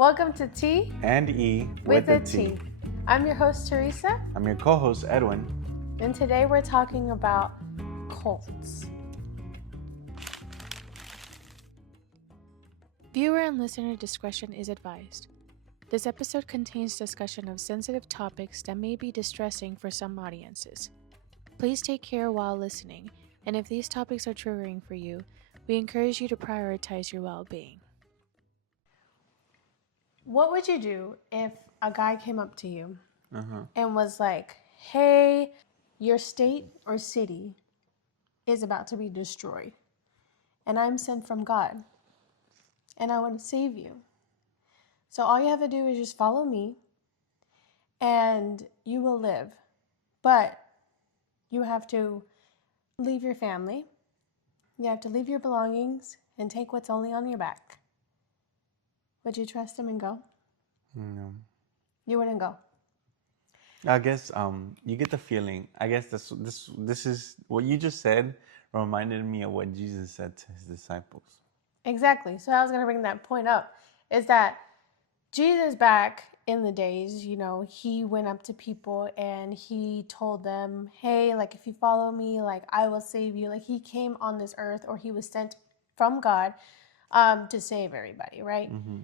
Welcome to T and E with a T. I'm your host, Teresa. I'm your co-host, Edwin. And today we're talking about cults. Viewer and listener discretion is advised. This episode contains discussion of sensitive topics that may be distressing for some audiences. Please take care while listening, and if these topics are triggering for you, we encourage you to prioritize your well-being. What would you do if a guy came up to you and was like, hey, your state or city is about to be destroyed, and I'm sent from God, and I want to save you. So all you have to do is just follow me, and you will live. But you have to leave your family, you have to leave your belongings, and take what's only on your back. Would you trust him and go? No. You wouldn't go? I guess you get the feeling. I guess this is what you just said reminded me of what Jesus said to his disciples. Exactly. So I was going to bring that point up, is that Jesus back in the days, he went up to people and he told them, hey, like, if you follow me, like, I will save you. Like, he came on this earth, or he was sent from God to save everybody, right? Mm-hmm.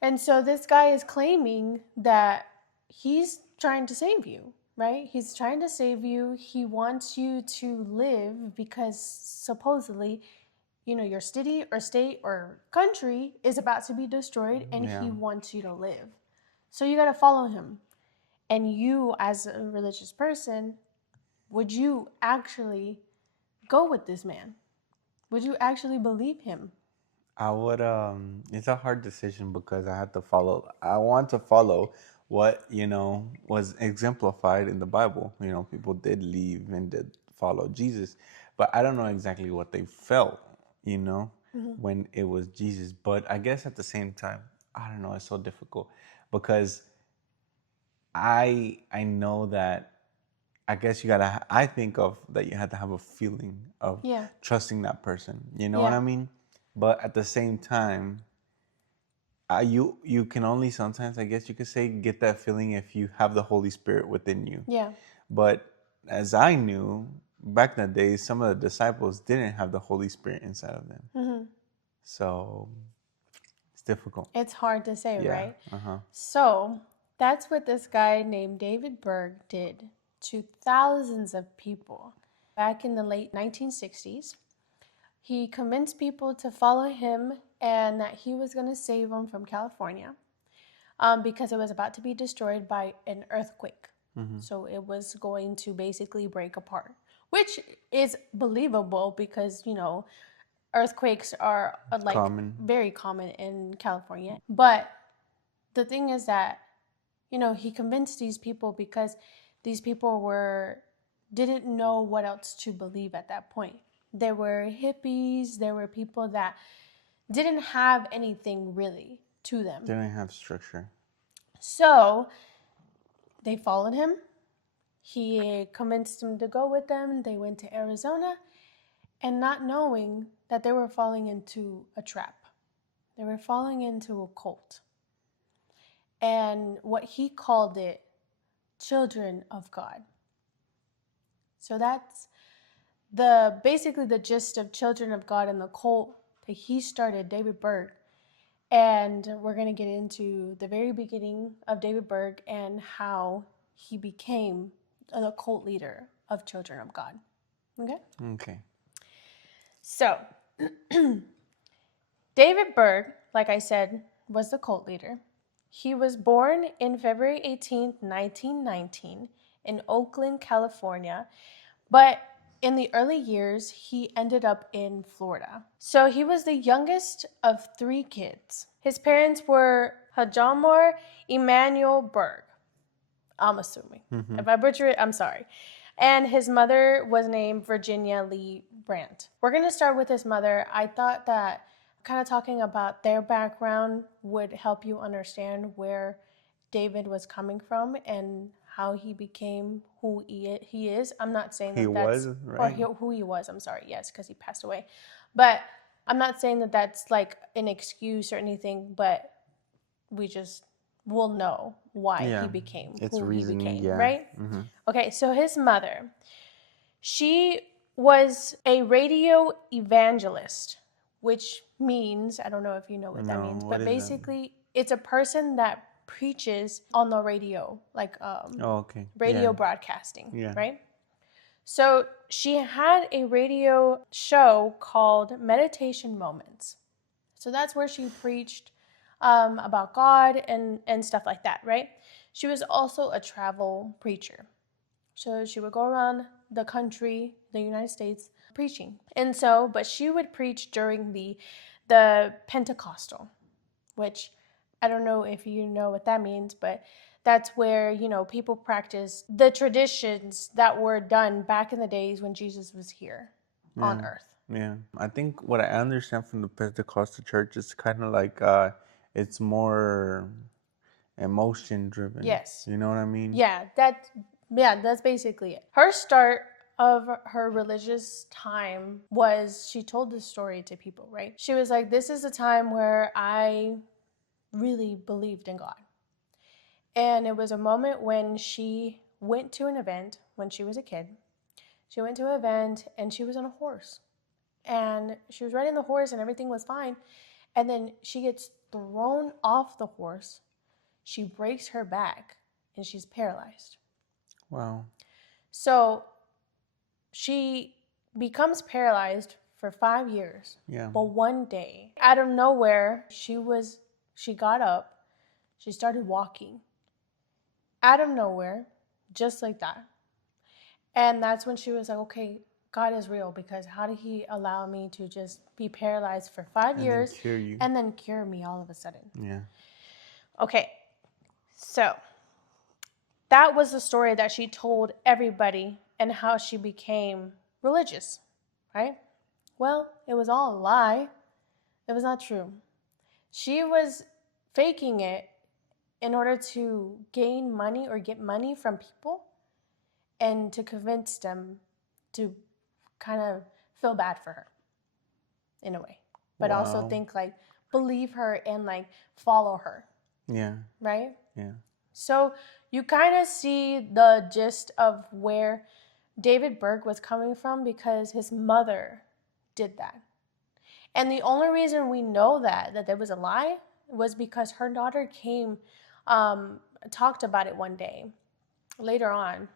And so this guy is claiming that he's trying to save you, right? He's trying to save you. He wants you to live because supposedly, your city or state or country is about to be destroyed, and he wants you to live. So you got to follow him. And you, as a religious person, would you actually go with this man? Would you actually believe him? I would. It's a hard decision because I want to follow what was exemplified in the Bible. People did leave and did follow Jesus, but I don't know exactly what they felt. When it was Jesus. But I guess at the same time, I don't know. It's so difficult because I know that. I guess I think of that you had to have a feeling of trusting that person. You know what I mean? But at the same time, you can only sometimes, I guess you could say, get that feeling if you have the Holy Spirit within you. Yeah. But as I knew, back in the days, some of the disciples didn't have the Holy Spirit inside of them. Mm-hmm. So it's difficult. It's hard to say, right? Uh-huh. So that's what this guy named David Berg did to thousands of people back in the late 1960s. He convinced people to follow him and that he was going to save them from California because it was about to be destroyed by an earthquake. Mm-hmm. So it was going to basically break apart, which is believable because, earthquakes are very common in California. But the thing is that, he convinced these people because these people didn't know what else to believe at that point. There were hippies, there were people that didn't have anything really to them. They didn't have structure. So they followed him. He convinced them to go with them. They went to Arizona, and not knowing that they were falling into a trap. They were falling into a cult. And what he called it, children of God. So that's basically the gist of Children of God and the cult that he started, David Berg. And we're going to get into the very beginning of David Berg and how he became the cult leader of Children of God. Okay? Okay. So, David Berg, like I said, was the cult leader. He was born in February 18th, 1919 in Oakland, California, but in the early years, he ended up in Florida. So he was the youngest of 3 kids. His parents were Hjalmar Emanuel Berg, I'm assuming. Mm-hmm. If I butcher it, I'm sorry. And his mother was named Virginia Lee Brandt. We're going to start with his mother. I thought that kind of talking about their background would help you understand where David was coming from and how he became who he is. I'm not saying that that's... Right? Or who he was, I'm sorry. Yes, because he passed away. But I'm not saying that that's like an excuse or anything, but we just will know why he Yeah. became It's who he reasoning, became, yeah. right? Mm-hmm. Okay, so his mother, she was a radio evangelist, which means, I don't know if you know what that No, means, what but is that? basically it's a person that preaches on the radio, like Oh, okay. radio Yeah. broadcasting, Yeah. right? So she had a radio show called Meditation Moments. So that's where she preached about God and stuff like that, right? She was also a travel preacher. So she would go around the country, the United States, preaching. And so, but she would preach during the Pentecostal, which I don't know if you know what that means, but that's where, people practice the traditions that were done back in the days when Jesus was here on Yeah. earth. Yeah. I think what I understand from the Pentecostal church is kind of like it's more emotion driven. Yes. You know what I mean? That's basically it. Her start of her religious time was she told this story to people, right? She was like, this is a time where I really believed in God. And it was a moment when she went to an event when she was a kid. She went to an event and she was on a horse. And she was riding the horse and everything was fine. And then she gets thrown off the horse. She breaks her back and she's paralyzed. Wow. So she becomes paralyzed for 5 years. Yeah. But one day, out of nowhere, she got up, she started walking. Out of nowhere, just like that. And that's when she was like, okay, God is real, because how did he allow me to just be paralyzed for five And then years cure you. and then cure me all of a sudden? Yeah. Okay, so that was the story that she told everybody and how she became religious, right? Well, it was all a lie. It was not true. She was faking it in order to gain money or get money from people and to convince them to kind of feel bad for her in a way, but also Wow. think like believe her and like follow her, Yeah. right? Yeah. So you kind of see the gist of where David Berg was coming from, because his mother did that. And the only reason we know that there was a lie was because her daughter came, talked about it one day later on.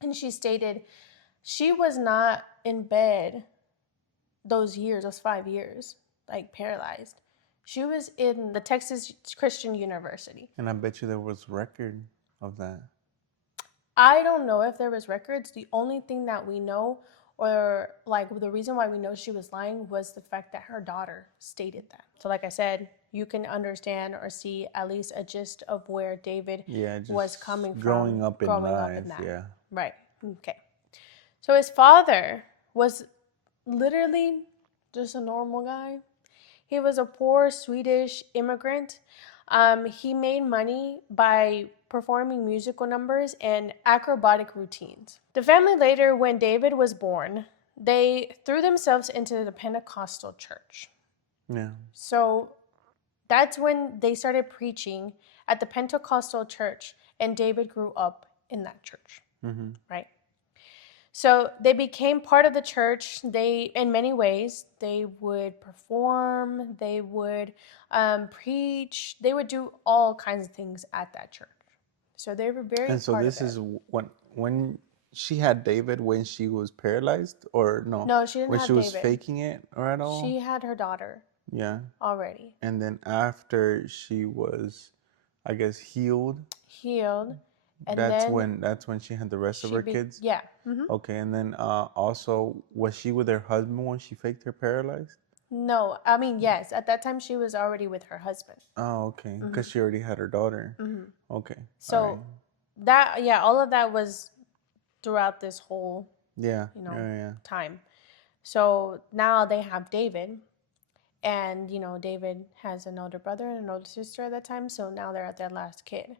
And she stated she was not in bed those 5 years, like paralyzed. She was in the Texas Christian University. And I bet you there was record of that. I don't know if there was records. The only thing that we know, or like the reason why we know she was lying, was the fact that her daughter stated that. So like I said, you can understand or see at least a gist of where David was coming from growing up in that. yeah. Right. Okay. So his father was literally just a normal guy. He was a poor Swedish immigrant. He made money by performing musical numbers and acrobatic routines. The family later, when David was born, they threw themselves into the Pentecostal church. Yeah. So that's when they started preaching at the Pentecostal church, and David grew up in that church, right? So they became part of the church. They, in many ways, they would perform, they would preach, they would do all kinds of things at that church. So they were very And so part of this it. is when she had David when she was paralyzed, or no? No, she didn't When she have was David. faking it or at all? She had her daughter Yeah. already. And then after she was, I guess, healed, And that's then when she had the rest of her kids. yeah. Okay, and then also was she with her husband when she faked her paralyzed? No, I mean, yes, at that time she was already with her husband. Oh, okay, because she already had her daughter. Okay, all right. So that, yeah, all of that was throughout this whole Yeah, yeah. time. So now they have David, and David has an older brother and an older sister at that time. So now they're at their last kid.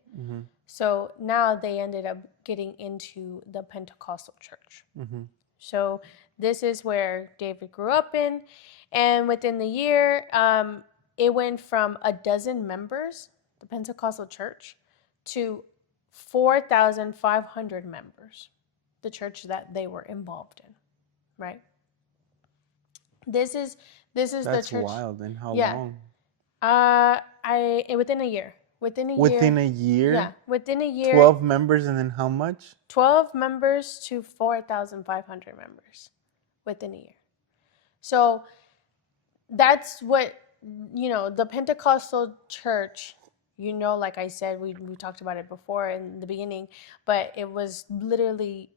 So now they ended up getting into the Pentecostal church. So this is where David grew up in, and within the year, it went from a dozen members, the Pentecostal church, to 4,500 members, the church that they were involved in, right? This is the That's church. wild. And how Yeah. long? Within a year. Within a Within year. a year? Yeah, within a year. 12 members, and then how much? 12 members to 4,500 members within a year. So that's what, the Pentecostal church, like I said, we talked about it before in the beginning, but it was literally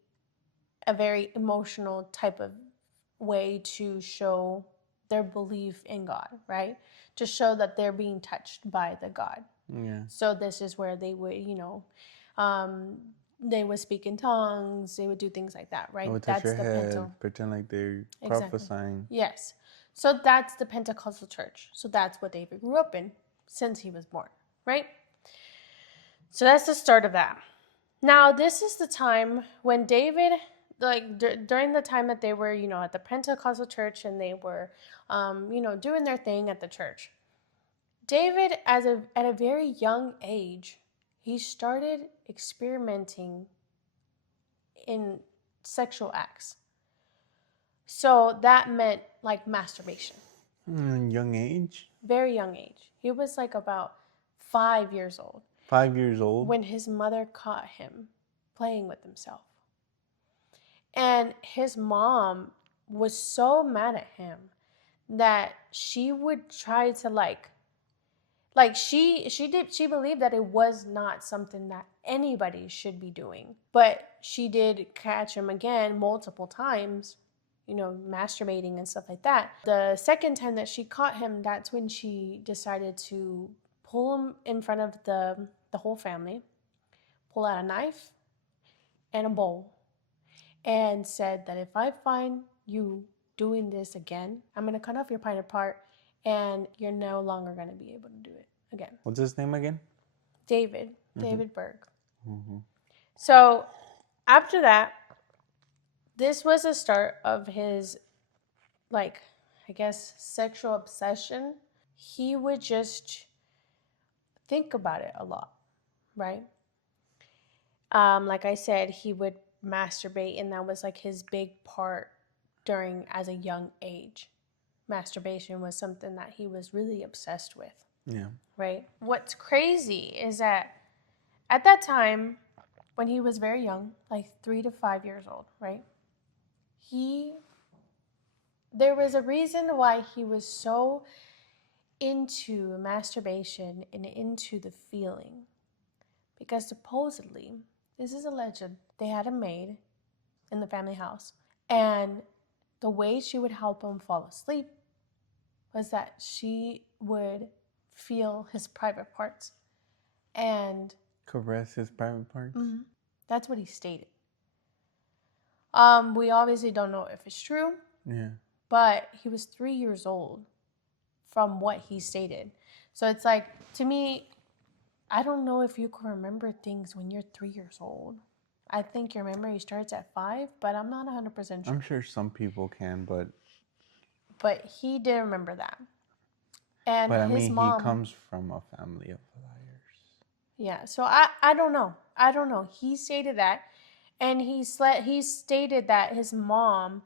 a very emotional type of way to show their belief in God, right? To show that they're being touched by the God. Yeah. So this is where they would, they would speak in tongues, they would do things like that, right? They would touch That's your the head, pretend like they're Exactly. prophesying. Yes. So that's the Pentecostal church. So that's what David grew up in since he was born, right? So that's the start of that. Now, this is the time when David, like during the time that they were, at the Pentecostal church and they were, doing their thing at the church. David, at a very young age, he started experimenting in sexual acts. So that meant like masturbation. Young age? Very young age. He was like about 5 years old 5 years old? when his mother caught him playing with himself. And his mom was so mad at him that she would try to she believed that it was not something that anybody should be doing. But she did catch him again multiple times, masturbating and stuff like that. The second time that she caught him, that's when she decided to pull him in front of the whole family, pull out a knife and a bowl, and said that if I find you doing this again, I'm going to cut off your private part and you're no longer going to be able to do it again. What's his name again? David Berg. Mm-hmm. So after that, this was the start of his, sexual obsession. He would just think about it a lot, right? Like I said, he would masturbate, and that was like his big part as a young age. Masturbation was something that he was really obsessed with. Yeah. Right? What's crazy is that at that time, when he was very young, like 3 to 5 years old, right? There was a reason why he was so into masturbation and into the feeling. Because supposedly, this is alleged, they had a maid in the family house. And the way she would help him fall asleep was that she would feel his private parts and caress his private parts. Mm-hmm. That's what he stated. We obviously don't know if it's true. Yeah. But he was 3 years old from what he stated. So it's like, to me, I don't know if you can remember things when you're 3 years old. I think your memory starts at 5, but I'm not 100% sure. I'm sure some people can, but he did remember that. And but I his mean, mom, he comes from a family of liars. Yeah, so I don't know. I don't know. He stated that, and he stated that his mom,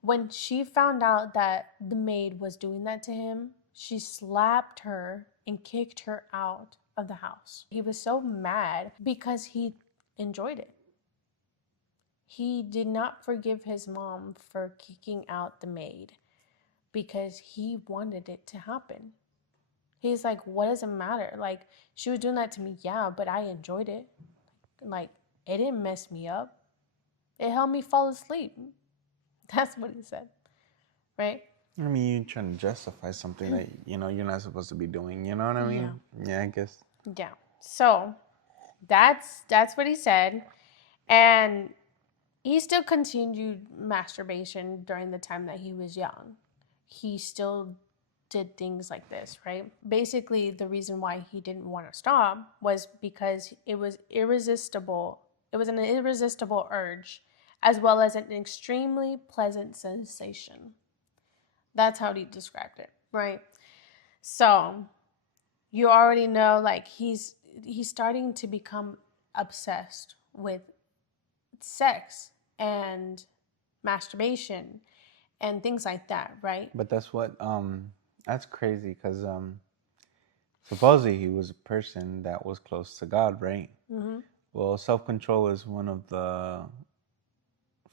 when she found out that the maid was doing that to him, she slapped her and kicked her out of the house. He was so mad because he enjoyed it. He did not forgive his mom for kicking out the maid because he wanted it to happen. He's like, what does it matter? Like, she was doing that to me, yeah, but I enjoyed it. Like, it didn't mess me up. It helped me fall asleep. That's what he said, right? I mean, you're trying to justify something that, you're not supposed to be doing. You know what I mean? Yeah, I guess. Yeah. So that's what he said. And he still continued masturbation during the time that he was young. He still did things like this, right? Basically, the reason why he didn't want to stop was because it was irresistible. It was an irresistible urge, as well as an extremely pleasant sensation. That's how he described it, right? So you already know, like, he's starting to become obsessed with sex and masturbation and things like that, right? But that's crazy because supposedly he was a person that was close to God, right? Mm-hmm. Well, self-control is one of the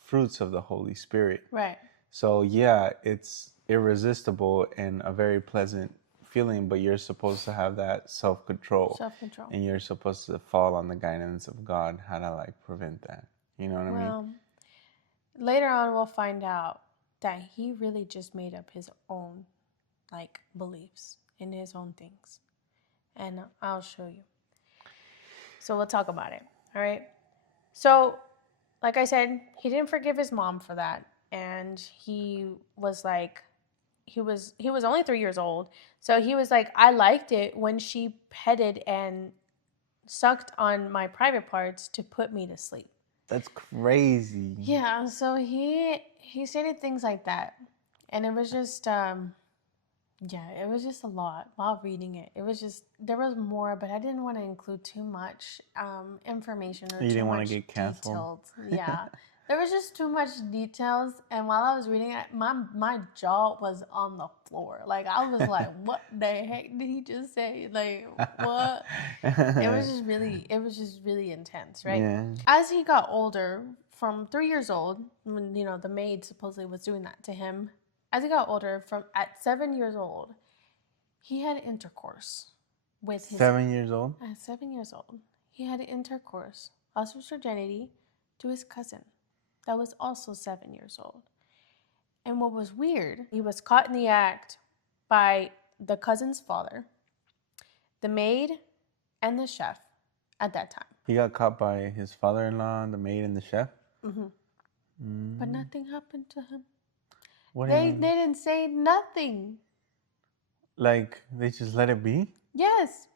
fruits of the Holy Spirit. Right. So yeah, it's irresistible and a very pleasant feeling, but you're supposed to have that self-control, Self-control. and you're supposed to fall on the guidance of God how to like prevent that. You know what I mean? Well, later on we'll find out that he really just made up his own, like, beliefs and his own things. And I'll show you. So we'll talk about it. All right. So, like I said, he didn't forgive his mom for that. And he was like, he was only 3 years old. So he was like, I liked it when she petted and sucked on my private parts to put me to sleep. That's crazy. Yeah, so he stated things like that. And it was just yeah, it was just a lot while reading it. It was just, there was more, but I didn't want to include too much information or You too didn't want to much get canceled. detailed. Yeah, there was just too much details, and while I was reading it, my jaw was on the floor. Like, I was like, "What the heck did he just say? Like, what?" It was just really intense, right? Yeah. As he got older, from 3 years old, when the maid supposedly was doing that to him, as he got older, from at 7 years old, he had intercourse with his 7 years old. at 7 years old. He had intercourse, lost his virginity, to his cousin that was also 7 years old. And what was weird, he was caught in the act by the cousin's father, the maid, and the chef at that time. He got caught by his father-in-law, the maid, and the chef. But nothing happened to him. What do you They mean? didn't say nothing. Like they just let it be? Yes,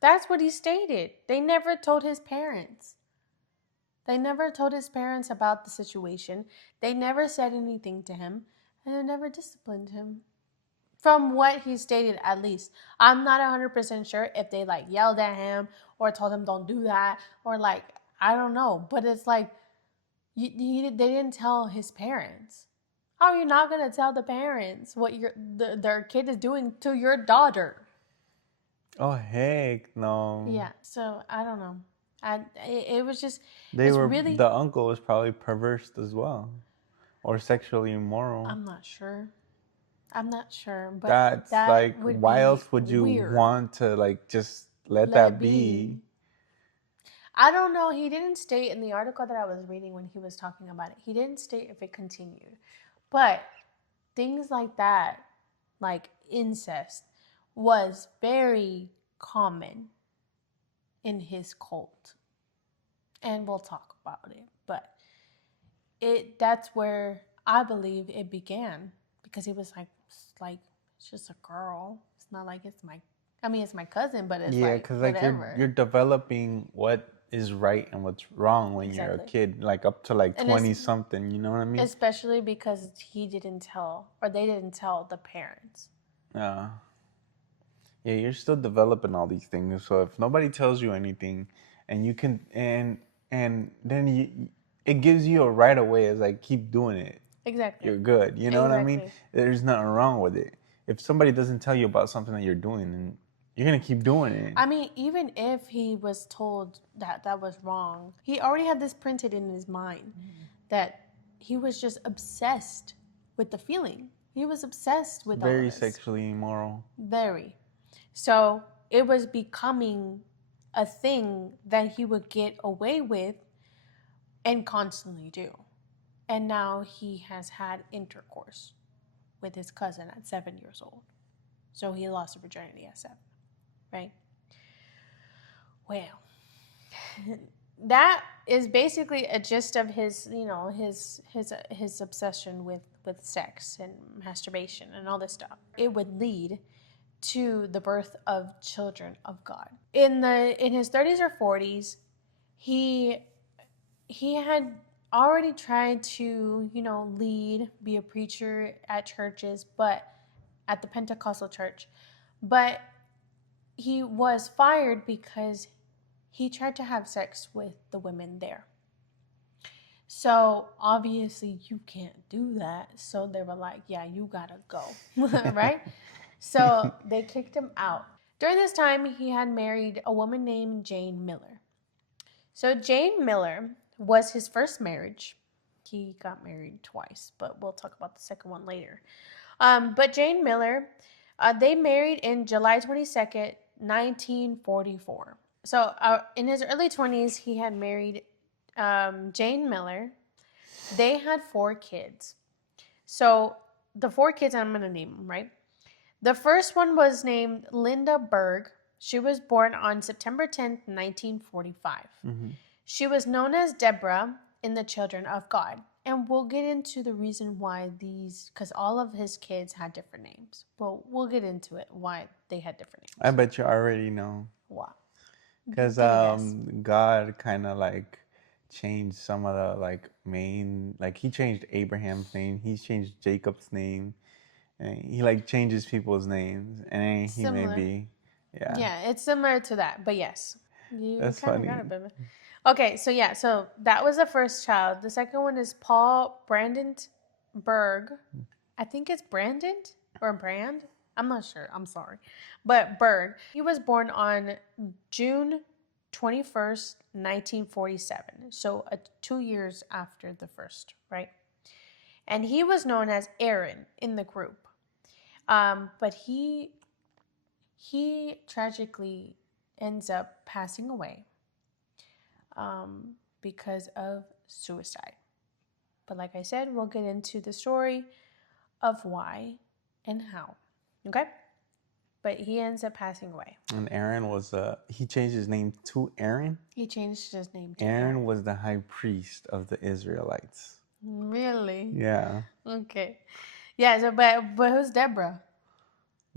that's what he stated. They never told his parents. They never told his parents about the situation. They never said anything to him, and they never disciplined him. From what he stated, at least. I'm not 100% sure if they like yelled at him or told him don't do that, or like, I don't know. But it's like, they didn't tell his parents. How are you not going to tell the parents what their kid is doing to your daughter? Oh heck no. Yeah, so I don't know. It was just, They it's were really, the uncle was probably perverse as well, or sexually immoral. I'm not sure. I'm not sure, but That's that like, would why be else would you weird. want to like just let Let it that be. be? I don't know. He didn't state in the article that I was reading when he was talking about it. He didn't state if it continued. But things like that, like incest, was very common in his cult. And we'll talk about it. But that's where I believe it began, because he was like, it's just a girl. It's not like it's my, I mean, it's my cousin, but it's Yeah, like because like you're whatever. developing what is right and what's wrong when you're a Exactly. kid, like up to like And it's 20 something. You know what I mean? especially because he didn't tell, or they didn't tell the parents. Yeah. Yeah, you're still developing all these things. So if nobody tells you anything, and you can and then it gives you a right away as like keep doing it. Exactly. You're good. You know what I mean? Exactly. There's nothing wrong with it. If somebody doesn't tell you about something that you're doing, then you're gonna keep doing it. I mean, even if he was told that that was wrong, he already had this printed in his mind that he was just obsessed with the feeling. He was obsessed with all of Very this. sexually immoral. Very. So it was becoming a thing that he would get away with and constantly do. And now he has had intercourse with his cousin at 7 years old. So he lost his virginity at 7, right? Well, that is basically a gist of his, his obsession with sex and masturbation and all this stuff. It would lead to the birth of children of God. In his 30s or 40s, he had already tried to, lead, be a preacher at churches, but at the Pentecostal church, But he was fired because he tried to have sex with the women there. So obviously you can't do that. So they were like, yeah, you gotta go. Right? So they kicked him out. During this time, he had married a woman named Jane Miller. So Jane Miller was his first marriage. He got married twice, but we'll talk about the second one later. But Jane Miller, they married in July 22nd, 1944. So in his early 20s, he had married Jane Miller. They had 4 kids. So the 4 kids, I'm going to name them, right? The first one was named Linda Berg. She was born on September 10th, 1945. Mm-hmm. She was known as Deborah in the Children of God. And we'll get into the reason why because all of his kids had different names. But we'll get into it, why they had different names. I bet you already know. Why? Because God kind of like changed some of the like main, like he changed Abraham's name, he changed Jacob's name, and he like changes people's names, and he Similar. maybe, yeah. Yeah, it's similar to that, but yes. You That's kind of funny. got it, baby. Okay, so that was the first child. The second one is Paul Brandon Berg. I think it's Brandon or Brand. I'm not sure. I'm sorry. But Berg. He was born on June 21st, 1947. So 2 years after the first, right? And he was known as Aaron in the group. But he tragically ends up passing away because of suicide. But like I said, we'll get into the story of why and how. Okay? But he ends up passing away. And Aaron was, he changed his name to Aaron? He changed his name to Aaron was the high priest of the Israelites. Really? Yeah. Okay. Yeah, so but who's Deborah?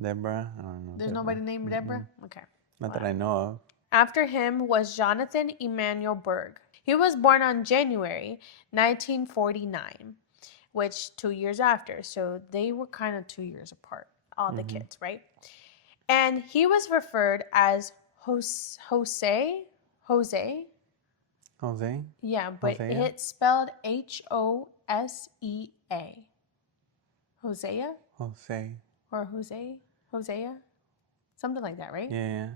Deborah? I don't know. There's nobody named Deborah? Okay. Not that I know of. After him was Jonathan Emanuel Berg. He was born on January 1949, which 2 years after. So they were kind of 2 years apart, all the kids, right? And he was referred as Jose. Yeah, but Hosea? it's spelled Hosea. Hosea? Jose. Or Hosea? Something like that, right? Yeah.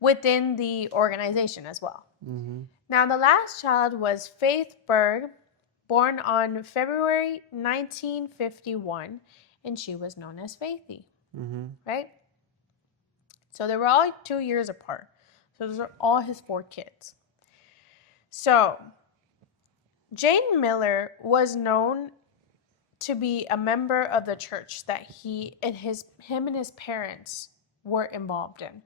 Within the organization as well. Mm-hmm. Now, the last child was Faith Berg, born on February 1951, and she was known as Faithy, right? So they were all 2 years apart. So those are all his 4 kids. So Jane Miller was known to be a member of the church that him and his parents were involved in,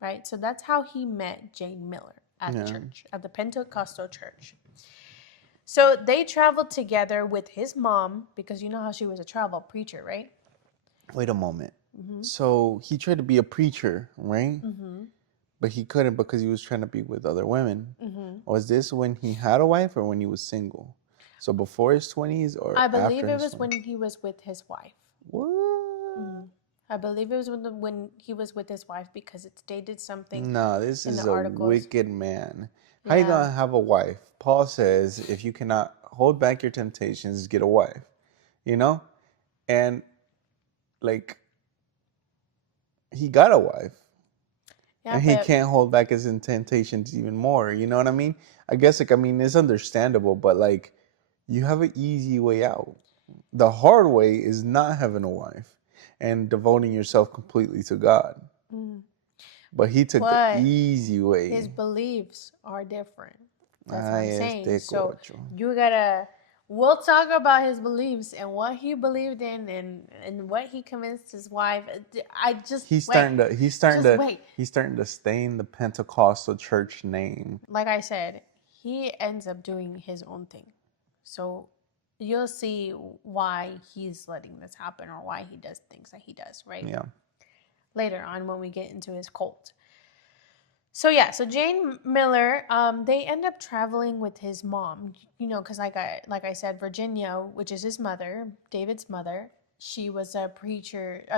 right? So that's how he met Jane Miller at the church, at the Pentecostal church. So they traveled together with his mom, because you know how she was a travel preacher, right? Wait a moment. So he tried to be a preacher, right? But he couldn't because he was trying to be with other women. Was this when he had a wife or when he was single? So before his 20s or I believe after it was 20s? when he was with his wife. What? I believe it was when he was with his wife, because it stated something. No, this in is the a articles. wicked man. How you gonna have a wife? Paul says if you cannot hold back your temptations, get a wife. You know? And like he got a wife. Yeah, And he can't hold back his temptations even more. You know what I mean? I guess it's understandable, but like you have an easy way out. The hard way is not having a wife and devoting yourself completely to God. But he took the easy way. His beliefs are different. That's what I'm saying. So we'll talk about his beliefs and what he believed in and what he convinced his wife. He's starting to stain the Pentecostal church name. Like I said, he ends up doing his own thing. So you'll see why he's letting this happen, or why he does things that he does, right? Yeah. Later on when we get into his cult. So Jane Miller, they end up traveling with his mom, because like I said, Virginia, which is his mother, David's mother, she was a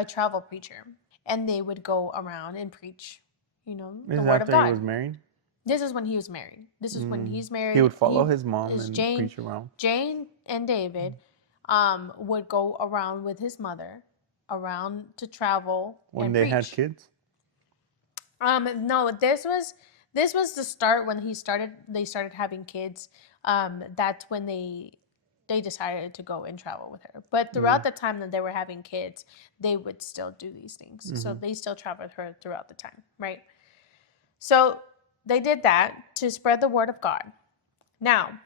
travel preacher. and they would go around and preach, the Is word of after he God. was married? This is when he was married. This is when he's He married. would follow his mom is and preach around. Jane and David would go around with his mother around to travel When and they preach. had kids? No, this was the start when they started having kids. That's when they decided to go and travel with her. But throughout the time that they were having kids, they would still do these things. So they still traveled with her throughout the time, right? So they did that to spread the word of God. Now,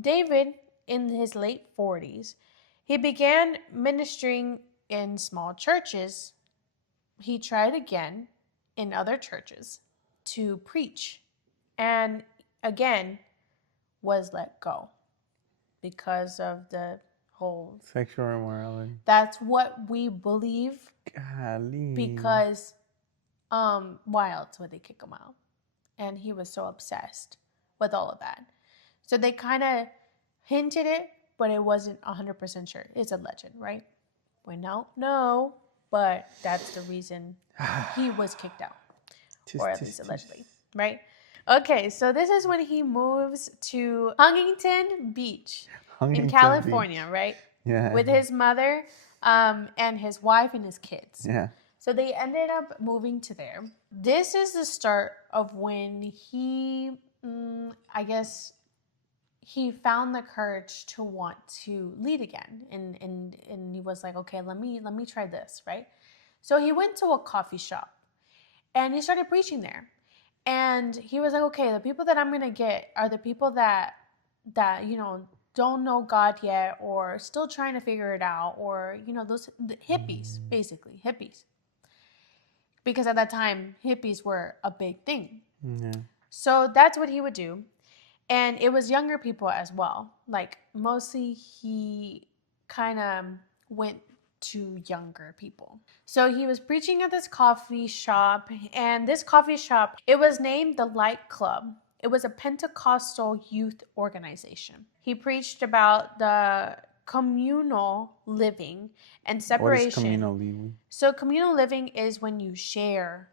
David, in his late 40s, he began ministering in small churches. He tried again in other churches to preach, and again was let go because of the whole sexual immorality. That's what we believe. Golly. Because why else would they kick him out? And he was so obsessed with all of that. So they kind of hinted it, but it wasn't 100% sure. It's a legend, right? We don't know, but that's the reason he was kicked out. Or at least allegedly, right? Okay, so this is when he moves to Huntington Beach in California, Beach. Right? Yeah. With his mother and his wife and his kids. Yeah. So they ended up moving to there. This is the start of when he, I guess, he found the courage to want to lead again, and he was like, okay, let me try this, right? So he went to a coffee shop, and he started preaching there, and he was like, okay, the people that I'm gonna get are the people that don't know God yet, or still trying to figure it out, or those hippies, basically hippies. Because at that time, hippies were a big thing. Yeah. So that's what he would do. And it was younger people as well. Like, mostly he kind of went to younger people. So he was preaching at this coffee shop. And this coffee shop, it was named the Light Club. It was a Pentecostal youth organization. He preached about the communal living and separation. What is communal living? So communal living is when you share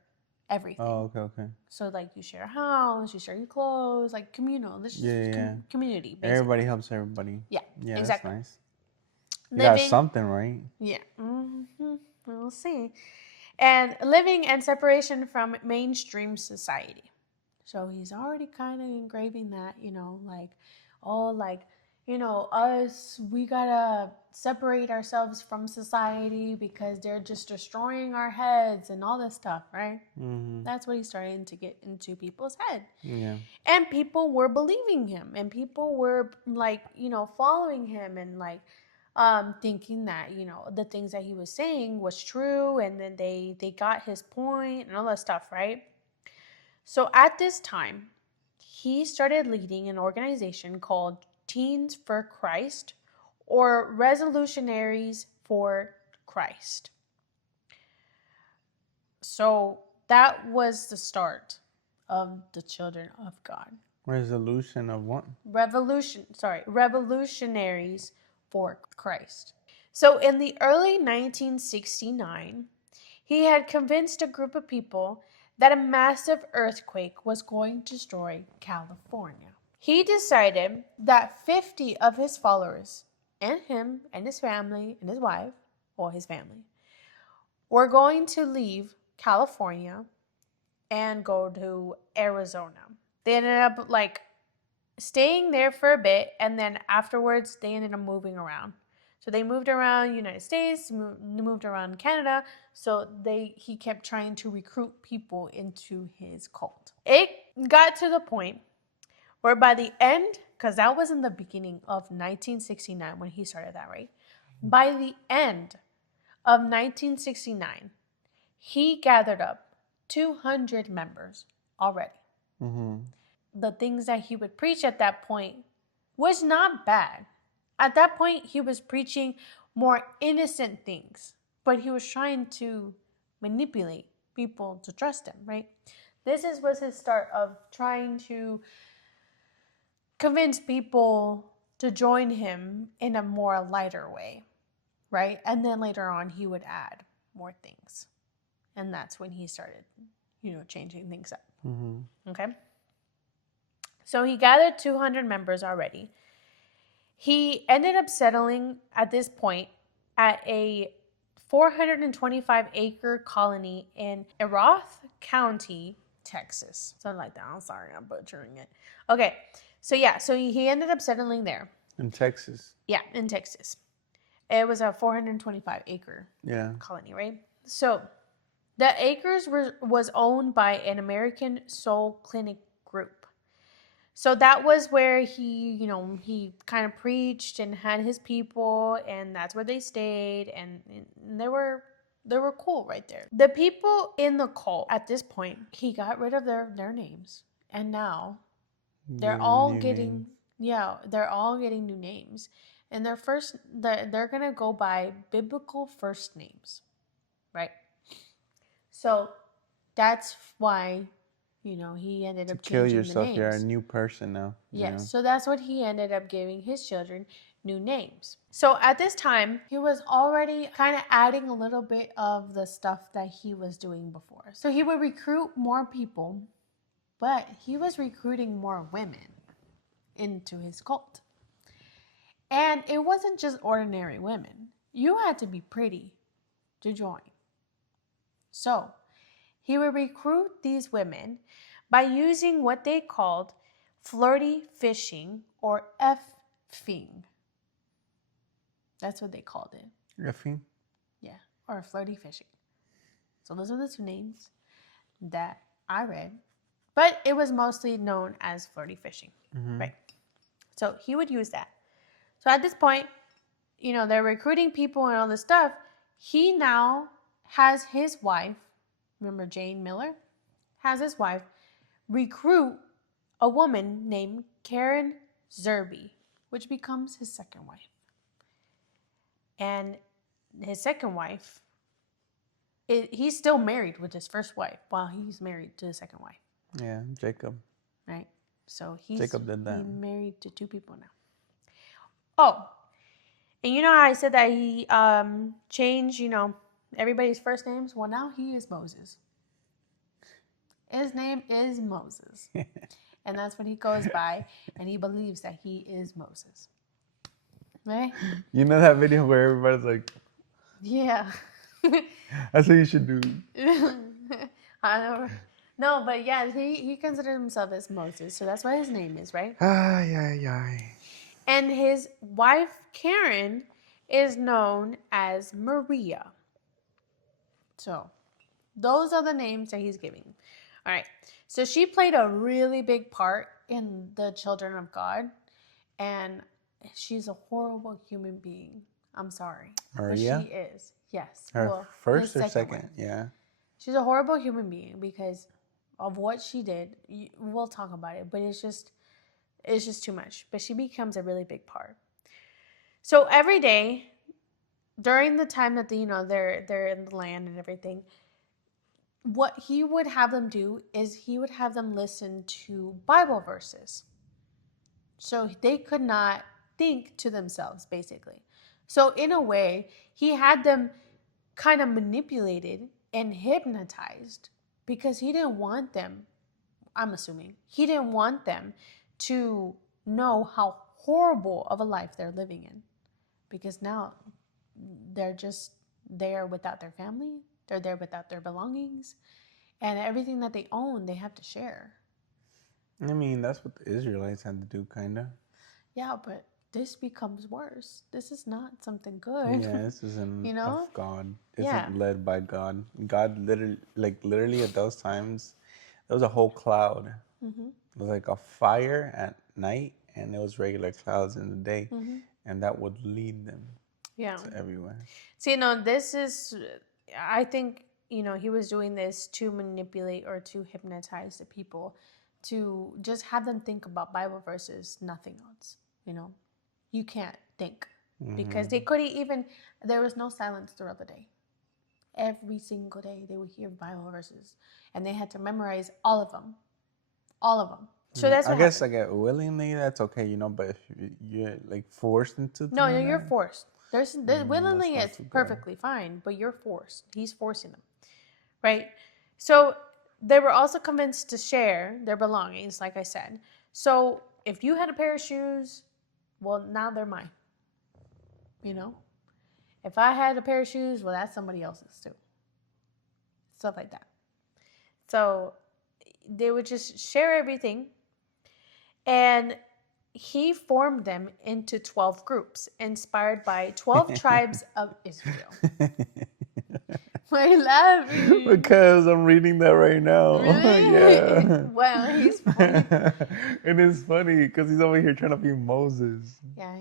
everything. Oh, okay. So like you share a house, you share your clothes, like communal. This is community. Basically. Everybody helps everybody. Yeah, That's exactly. nice. Living, got something, right? Yeah. We'll see. And living and separation from mainstream society. So he's already kind of engraving that, us, we gotta separate ourselves from society because they're just destroying our heads and all this stuff, right? Mm-hmm. That's what he's starting to get into people's head. Yeah. And people were believing him, and people were following him, and thinking that the things that he was saying was true, and then they got his point and all that stuff, right? So at this time, he started leading an organization called Teens for Christ, or Resolutionaries for Christ. So that was the start of the Children of God. Resolution of what? Revolutionaries for Christ. So in the early 1969, he had convinced a group of people that a massive earthquake was going to destroy California. He decided that 50 of his followers, and him and his family and his wife, or his family, were going to leave California and go to Arizona. They ended up staying there for a bit, and then afterwards they ended up moving around. So they moved around the United States, moved around Canada. So he kept trying to recruit people into his cult. It got to the point where by the end, because that was in the beginning of 1969 when he started that, right? By the end of 1969, he gathered up 200 members already. Mm-hmm. The things that he would preach at that point was not bad. At that point, he was preaching more innocent things, but he was trying to manipulate people to trust him, right? This was his start of trying to convince people to join him in a more lighter way, right? And then later on, he would add more things. And that's when he started, changing things up. Mm-hmm. Okay? So he gathered 200 members already. He ended up settling at this point at a 425-acre colony in Erath County, Texas. Something like that. I'm sorry, I'm butchering it. Okay, so he ended up settling there. In Texas. Yeah, in Texas. It was a 425-acre colony, right? So the acres was owned by an American Soul Clinic group. So that was where he kind of preached and had his people, and that's where they stayed, and they were cool right there. The people in the cult at this point, he got rid of their names, and now they're all getting new names, and they're gonna go by biblical first names, right? So that's why he ended up kill changing yourself. the names. You're a new person now. Yes, so that's what he ended up giving his children, new names. So at this time, he was already kind of adding a little bit of the stuff that he was doing before. So he would recruit more people, but he was recruiting more women into his cult. And it wasn't just ordinary women. You had to be pretty to join. So he would recruit these women by using what they called flirty fishing or effing. That's what they called it. Effing? Yeah, or flirty fishing. So those are the two names that I read. But it was mostly known as flirty fishing, right? So he would use that. So at this point, they're recruiting people and all this stuff. He now has his wife, remember Jane Miller? Has his wife recruit a woman named Karen Zerby, which becomes his second wife. And his second wife, he's still married with his first wife while he's married to his second wife. Yeah, Jacob. Right? So Jacob did that. He's married to two people now. Oh, and you know how I said that he changed, everybody's first names? Well, now he is Moses. His name is Moses. And that's what he goes by. And he believes that he is Moses. Right? You know that video where everybody's like, yeah. That's what you should do. I don't know. No, but yeah, he considers himself as Moses. So that's what his name is, right? Ay, ay, ay. And his wife, Karen, is known as Maria. So those are the names that he's giving. All right. So she played a really big part in the children of God. And she's a horrible human being. I'm sorry. Maria? But she is. Yes. Her first or second? Wife. Yeah. She's a horrible human being because of what she did. We'll talk about it. But it's just too much. But she becomes a really big part. So every day, during the time that they're in the land and everything, what he would have them do is he would have them listen to Bible verses. So they could not think to themselves, basically. So in a way, he had them kind of manipulated and hypnotized because he didn't want them, I'm assuming, he didn't want them to know how horrible of a life they're living in. Because now they're just there without their family. They're there without their belongings. And everything that they own, they have to share. I mean, that's what the Israelites had to do, kind of. Yeah, but this becomes worse. This is not something good. Yeah, this isn't of God. This isn't led by God. God literally at those times, there was a whole cloud. Mm-hmm. It was like a fire at night, and it was regular clouds in the day. Mm-hmm. And that would lead them to everywhere. See, this is, I think, he was doing this to manipulate or to hypnotize the people, to just have them think about Bible verses, nothing else. You can't think. Mm-hmm. Because they couldn't even, there was no silence throughout the day. Every single day they would hear Bible verses, and they had to memorize all of them. All of them. So that's what I guess willingly that's okay, but if you're forced into no, you're forced. Willingly is perfectly fine, but you're forced. He's forcing them, right? So they were also convinced to share their belongings, like I said. So if you had a pair of shoes, well, now they're mine, you know? If I had a pair of shoes, well, that's somebody else's too. Stuff like that. So they would just share everything. And he formed them into 12 groups, inspired by 12 tribes of Israel. Why are you laughing? Because I'm reading that right now. Really? Yeah. Well, he's funny. And it's funny because he's over here trying to be Moses. Yeah,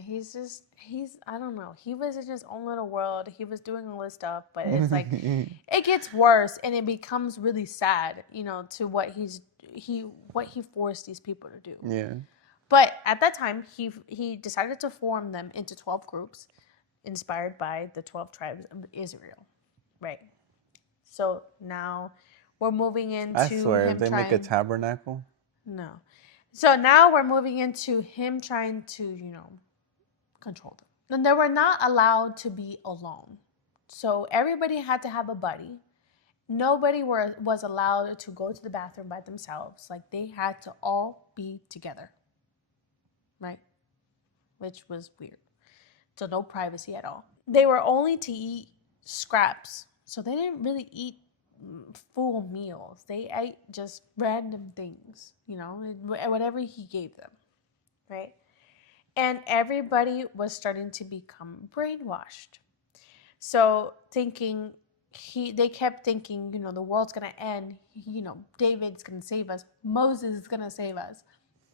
I don't know. He was in his own little world. He was doing all this stuff, but it's like, it gets worse and it becomes really sad, to what he forced these people to do. Yeah. But at that time, he decided to form them into 12 groups, inspired by the 12 tribes of Israel, right? So now we're moving I into swear, if him they make a trying. tabernacle, No. So now we're moving into him trying to, control them. And they were not allowed to be alone. So everybody had to have a buddy. Nobody was allowed to go to the bathroom by themselves. Like, they had to all be together, right? Which was weird. So no privacy at all. They were only to eat scraps. So they didn't really eat full meals. They ate just random things, whatever he gave them, right? And everybody was starting to become brainwashed. So they kept thinking, the world's gonna end. David's gonna save us. Moses is gonna save us.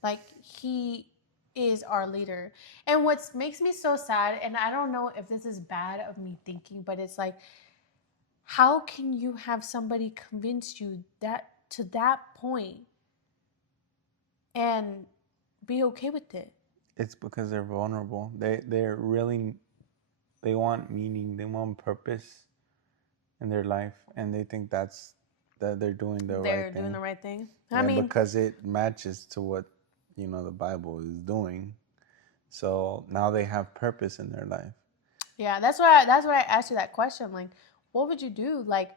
Like, he is our leader. And what makes me so sad, and I don't know if this is bad of me thinking, but it's like, how can you have somebody convince you that to that point and be okay with it? it's because they're vulnerable. They want meaning, they want purpose in their life, and they think that they're doing the They're right doing thing. the right thing. I Yeah, mean, because it matches to what the Bible is doing. So now they have purpose in their life. yeah, that's why I asked you that question. Like, what would you do? Like,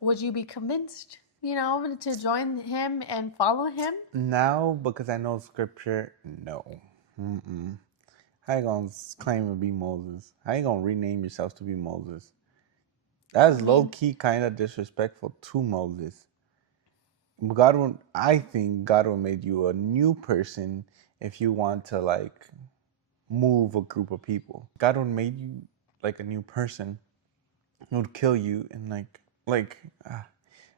would you be convinced, to join him and follow him? Now, because I know scripture, no. How you gonna claim to be Moses? How you gonna rename yourself to be Moses? That's low key kind of disrespectful to Moses. I think God will make you a new person if you want to like move a group of people. God would make you like a new person. He would kill you and like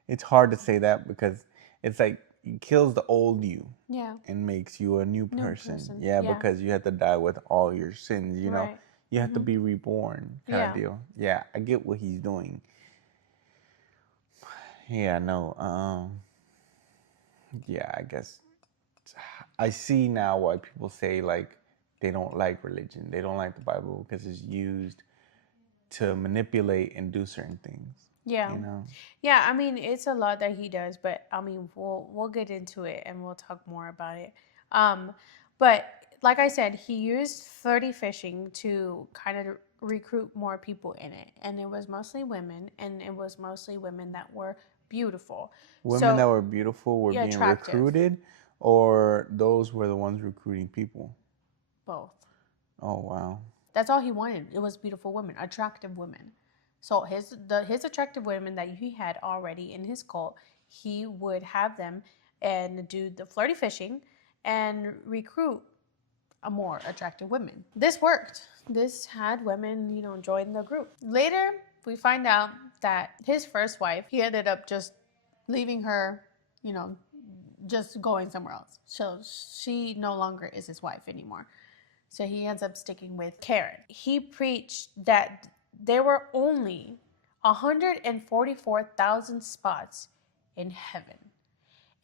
it's hard to say that because it's like he kills the old you. Yeah. And makes you a new person. Yeah, Yeah. because you had to die with all your sins, Right. You have to be reborn kind of Yeah. deal. Yeah, I get what he's doing. Yeah, no. Yeah, I guess I see now why people say like they don't like religion. They don't like the Bible because it's used to manipulate and do certain things. Yeah. You know? Yeah, I mean, it's a lot that he does, but I mean, we'll get into it and we'll talk more about it. Um, but like I said, he used 30 fishing to kind of recruit more people in it, and it was mostly women, and it was mostly women that were beautiful. Women that So, were beautiful were yeah, being attractive. recruited, or those were the ones recruiting people. Both. Oh wow. That's all he wanted. It was beautiful women, attractive women. So his attractive women that he had already in his cult, he would have them and do the flirty fishing and recruit a more attractive women. This worked. This had women, join the group. Later, we find out that his first wife, he ended up just leaving her, just going somewhere else. So she no longer is his wife anymore. So he ends up sticking with Karen. He preached that there were only 144,000 spots in heaven.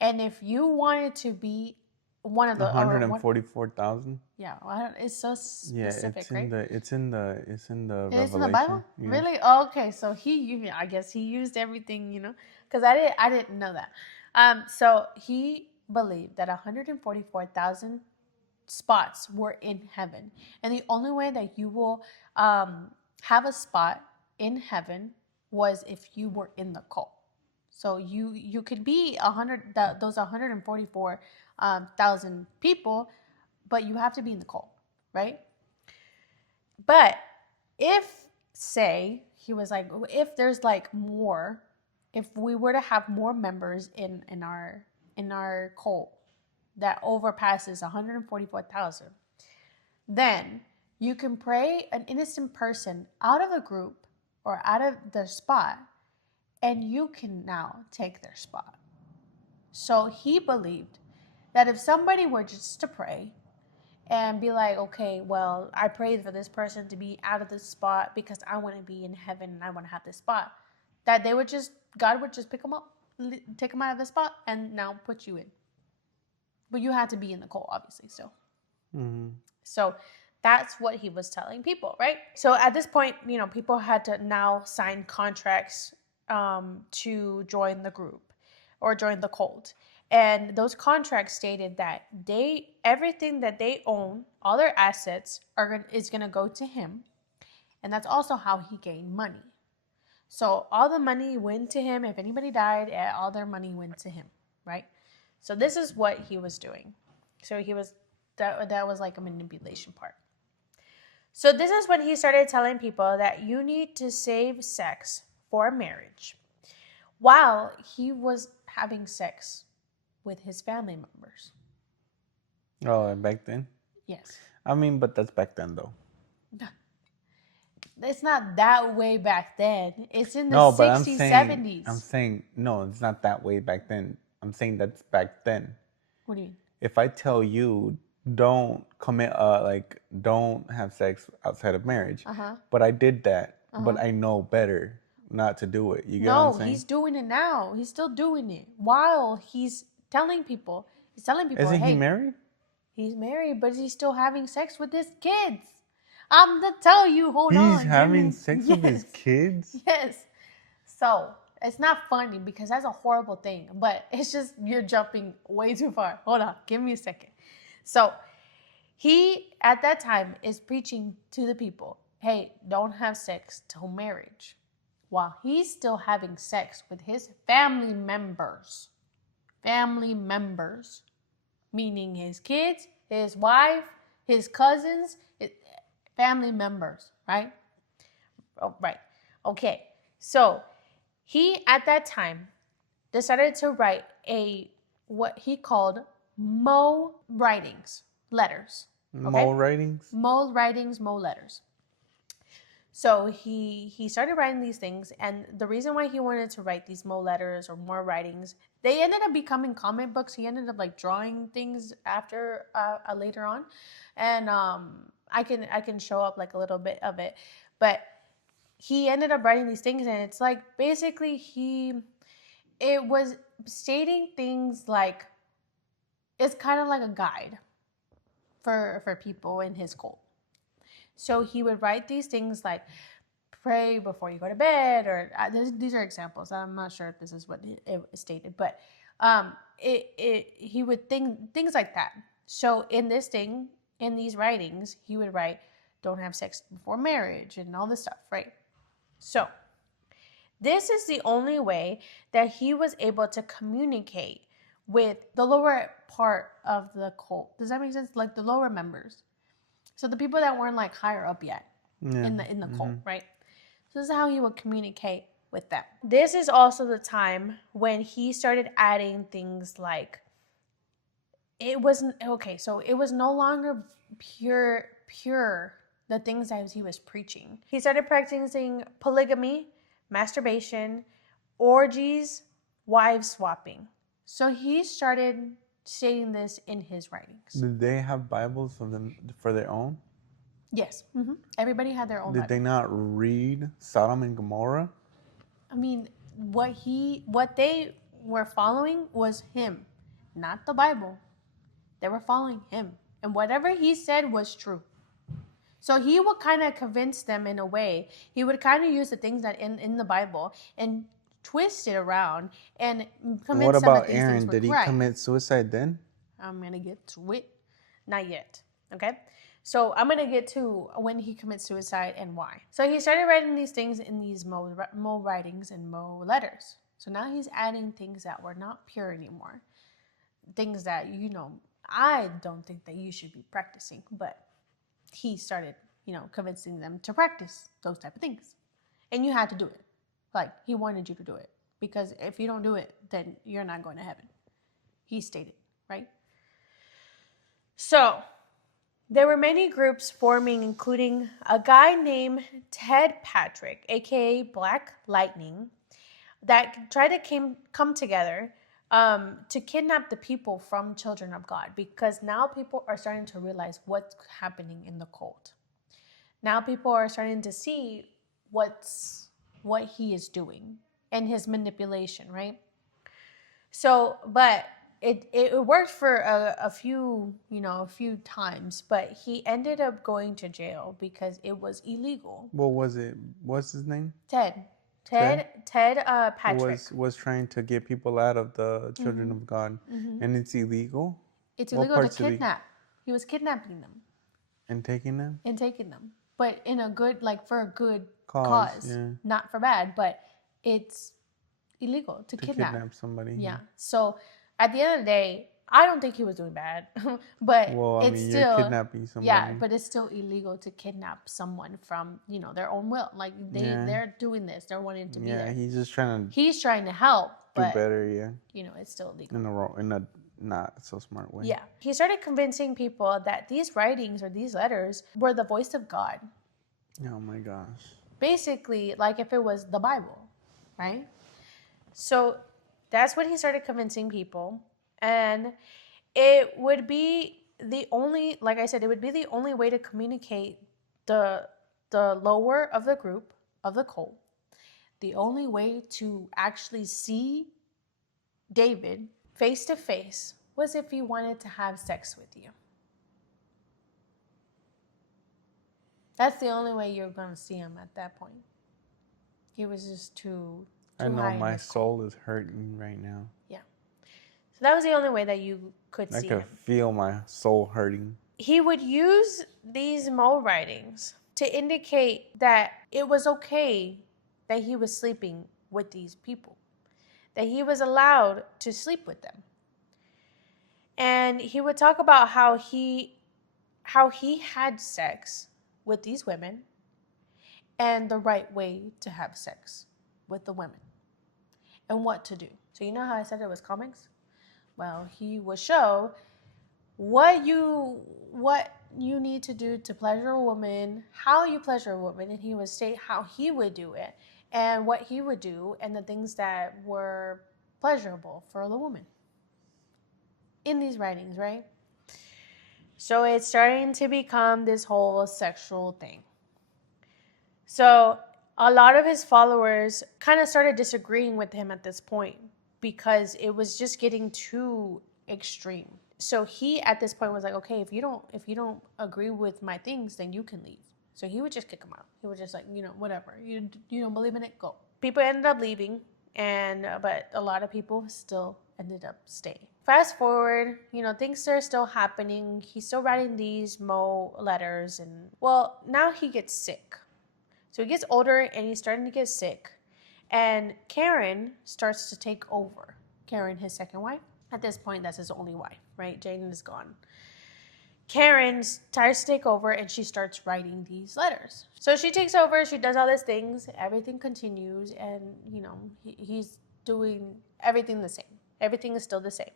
And if you wanted to be one of the 144,000. Yeah, it's so specific, Yeah, right? it's in the It's in the Revelation. Bible, Yeah. really? Oh, okay, so I guess he used everything, because I didn't know that. So he believed that 144,000 spots were in heaven, and the only way that you will have a spot in heaven was if you were in the cult. So you could be those 144,000 people, but you have to be in the cult, right? But if, say, he was like, if there's like more, if we were to have more members in our cult that overpasses 144,000, then you can pray an innocent person out of the group or out of the spot, and you can now take their spot. So he believed that if somebody were just to pray and be like, okay, well, I prayed for this person to be out of this spot because I want to be in heaven and I want to have this spot, that God would just pick them up, take them out of the spot, and now put you in. But you had to be in the cult, obviously, still. Mm-hmm. So that's what he was telling people, right? So at this point, people had to now sign contracts to join the group or join the cult. And those contracts stated that everything that they own, all their assets, is going to go to him. And that's also how he gained money. So all the money went to him. If anybody died, all their money went to him, right? So this is what he was doing. So that was like a manipulation part. So this is when he started telling people that you need to save sex for marriage, while he was having sex with his family members. Oh, and back then? Yes. I mean, but that's back then, though. It's not that way back then. It's in the 60s, 70s. I'm saying, no, it's not that way back then. I'm saying that's back then. What do you mean? If I tell you don't don't have sex outside of marriage, but I did that, but I know better not to do it. You get what I'm saying? No, he's doing it now. He's still doing it while he's telling people. Isn't he married? He's married, but he's still having sex with his kids. I'm gonna tell you, hold on. He's having sex with his kids? Yes. So it's not funny because that's a horrible thing, but it's just you're jumping way too far. Hold on, give me a second. So he, at that time, is preaching to the people, hey, don't have sex till marriage, while he's still having sex with his family members. Family members, meaning his kids, his wife, his cousins, family members, right? Oh, right. Okay. So he, at that time, decided to write what he called Mo writings, letters. Okay? Mo writings? Mo writings, Mo letters. So he started writing these things, and the reason why he wanted to write these Mo letters or more writings, they ended up becoming comic books. He ended up like drawing things after later on, and I can show up like a little bit of it, but he ended up writing these things, and it's like basically it was stating things like, it's kind of like a guide for people in his cult. So he would write these things like, pray before you go to bed, or these are examples. I'm not sure if this is what it stated, but he would things like that. So in these writings, he would write, don't have sex before marriage and all this stuff, right? So this is the only way that he was able to communicate with the lower part of the cult. Does that make sense? Like the lower members. So the people that weren't like higher up yet in the cult, right? So this is how he would communicate with them. This is also the time when he started adding things like, it was no longer pure the things that he was preaching. He started practicing polygamy, masturbation, orgies, wives swapping. So he started stating this in his writings. Did they have Bibles for their own? Yes. Mm-hmm. Everybody had their own Did Bible. they not read Sodom and Gomorrah? I mean, what they were following was him, not the Bible. They were following him. And whatever he said was true. So he would kind of convince them in a way. He would kind of use the things that in the Bible and twist it around and convince them that these things were correct. What about Aaron? Did he commit suicide then? I'm going to get to it. Not yet. Okay? So I'm going to get to when he commits suicide and why. So he started writing these things in these Mo writings and Mo letters. So now he's adding things that were not pure anymore. Things that, I don't think that you should be practicing. But he started, convincing them to practice those type of things. And you had to do it. Like, he wanted you to do it. Because if you don't do it, then you're not going to heaven. He stated, right? So, there were many groups forming, including a guy named Ted Patrick, aka Black Lightning, that tried to come together to kidnap the people from children of God, because now people are starting to realize what's happening in the cult. Now people are starting to see what he is doing and his manipulation, right? So, but it worked for a few times, but he ended up going to jail because it was illegal. What was it? What's his name? Ted Patrick. Was trying to get people out of the children of God, and it's illegal. It's What illegal to part's illegal? kidnap. He was kidnapping them And taking them. but in a good, like, for a good Cause, yeah. not for bad, but it's illegal to kidnap somebody. Yeah. So at the end of the day, I don't think he was doing bad, but it's still, you're kidnapping somebody. Yeah, but it's still illegal to kidnap someone from their own will. Like they're doing this, they're wanting to be there. Yeah, he's just trying to. He's trying to help, do better. Yeah. It's still illegal in a not so smart way. Yeah. He started convincing people that these writings or these letters were the voice of God. Oh my gosh. Basically, like if it was the Bible, right? So that's when he started convincing people. And it would be the only, like I said, it would be the only way to communicate the lower of the group, of the cult. The only way to actually see David face to face was if he wanted to have sex with you. That's the only way you're going to see him at that point. He was just too I know high my soul is hurting right now. Yeah. So that was the only way that you could see him. I could feel my soul hurting. He would use these Mo writings to indicate that it was okay that he was sleeping with these people, that he was allowed to sleep with them. And he would talk about how he had sex with these women and the right way to have sex with the women and what to do. So you know how I said it was comics? Well, he would show what you need to do to pleasure a woman, how you pleasure a woman, and he would state how he would do it and what he would do and the things that were pleasurable for the woman in these writings, right? So it's starting to become this whole sexual thing. So a lot of his followers kind of started disagreeing with him at this point because it was just getting too extreme. So he at this point was like, okay, if you don't agree with my things, then you can leave. So he would just kick them out. He was just like, whatever. You don't believe in it, go. People ended up leaving, but a lot of people still ended up staying. Fast forward, things are still happening. He's still writing these Mo letters, and well, now he gets sick. So he gets older and he's starting to get sick. And Karen starts to take over. Karen, his second wife. At this point, that's his only wife, right? Jane is gone. Karen starts to take over and she starts writing these letters. So she takes over, she does all these things, everything continues, and he's doing everything the same. Everything is still the same.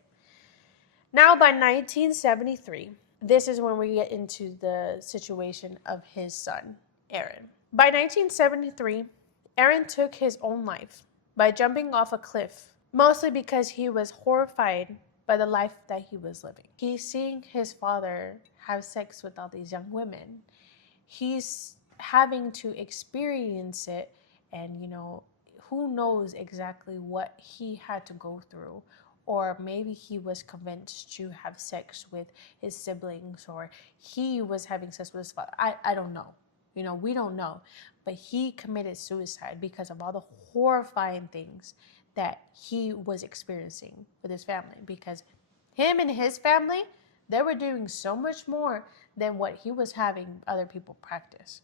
Now by 1973, this is when we get into the situation of his son, Aaron. By 1973, Aaron took his own life by jumping off a cliff, mostly because he was horrified by the life that he was living. He's seeing his father have sex with all these young women. He's having to experience it, and who knows exactly what he had to go through. Or maybe he was convinced to have sex with his siblings, or he was having sex with his father. I don't know. We don't know. But he committed suicide because of all the horrifying things that he was experiencing with his family. Because him and his family, they were doing so much more than what he was having other people practice.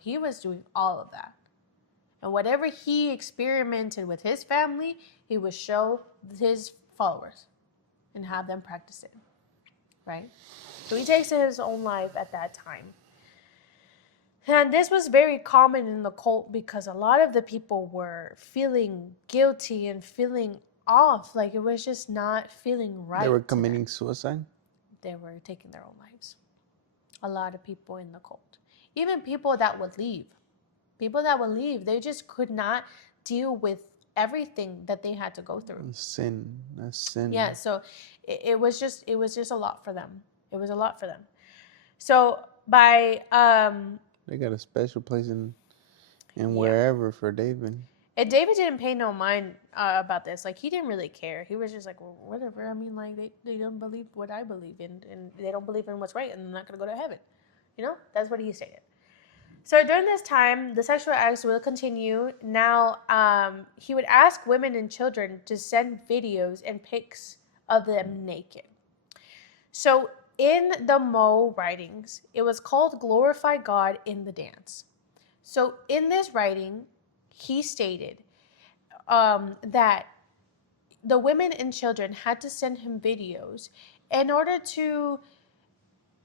He was doing all of that. And whatever he experimented with his family, he would show his followers and have them practice it, right? So he takes his own life at that time. And this was very common in the cult because a lot of the people were feeling guilty and feeling off. Like it was just not feeling right. They were committing suicide? They were taking their own lives. A lot of people in the cult. Even people that would leave. People that would leave, they just could not deal with everything that they had to go through. Sin. That's sin. Yeah, so it was just a lot for them. It was a lot for them. So by they got a special place in wherever for David. And David didn't pay no mind about this. Like, he didn't really care. He was just like, well, whatever. I mean, like, they don't believe what I believe in, and they don't believe in what's right, and they're not going to go to heaven. You know? That's what he stated. So during this time, the sexual acts will continue. Now, he would ask women and children to send videos and pics of them naked. So in the Mo writings, it was called Glorify God in the Dance. So in this writing, he stated that the women and children had to send him videos in order to